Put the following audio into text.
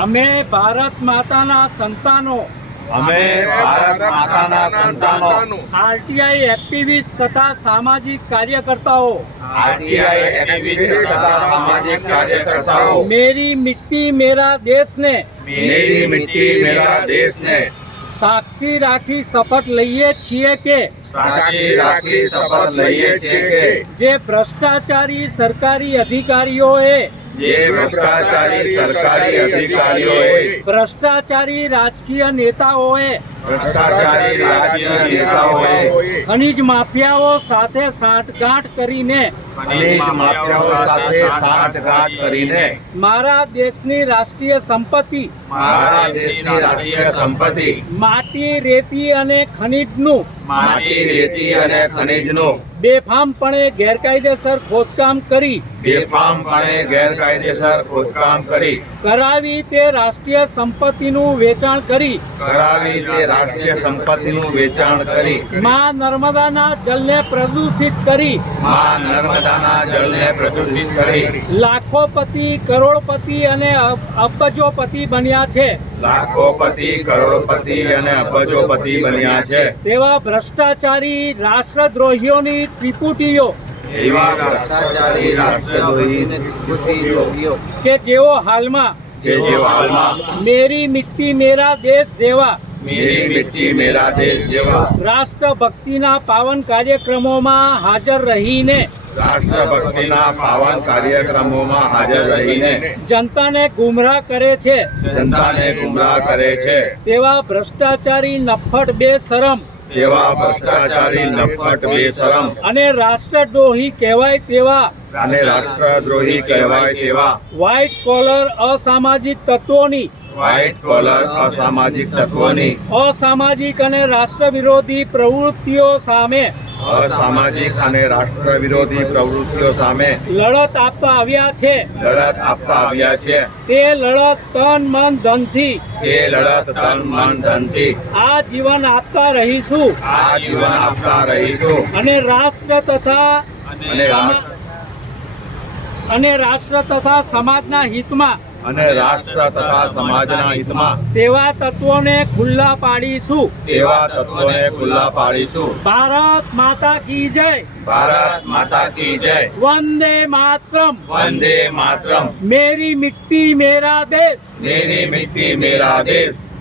અમે ભારત માતાના સંતાનો, આરટીઆઈ એક્ટિવિસ્ટ તથા સામાજિક કાર્યકર્તાઓ मेरी मिट्टी मेरा देश ने साक्षी राखी शपथ લઈએ છીએ કે જે ભ્રષ્ટાચારી સરકારી અધિકારીઓએ ભ્રષ્ટાચારી રાજકીય નેતાઓએ ખનીજ માફિયાઓ સાથે સાંઠગાંઠ કરીને મારા દેશની રાષ્ટ્રીય સંપત્તિ માટી રેતી અને ખનીજનું બેફામપણે ગેરકાયદેસર ખોદકામ કરી કરાવી તે રાષ્ટ્રીય સંપત્તિનું વેચાણ કરી માં નર્મદાના જળને પ્રદૂષિત કરી લાખોપતિ, કરોડપતિ અને અબજોપતિ બન્યા છે તેવા ભ્રષ્ટાચારી રાષ્ટ્રદ્રોહીઓની ત્રિપુટીઓ કે જેઓ હાલમાં મેરી મિટ્ટી મેરા દેશ જેવા રાષ્ટ્રભક્તિના પાવન કાર્યક્રમોમાં હાજર રહીને જનતાને ગુમરાહ કરે છે તેવા ભ્રષ્ટાચારી નફ્ફટ બેશરમ અને રાષ્ટ્રદ્રોહી કહેવાય તેવા વ્હાઇટ કોલર અસામાજિક તત્વોની અસામાજિક અને રાષ્ટ્ર વિરોધી પ્રવૃત્તિઓ સામે લડત આપતા આવ્યા છે તે લડત તન મન ધનથી આ જીવન આપતા રહીશું અને રાષ્ટ્ર તથા સમાજના હિતમાં તેવા તત્વોને ખુલ્લા પાડીશું ભારત માતા કી જય વંદે માતરમ મેરી મિટ્ટી મેરા દેશ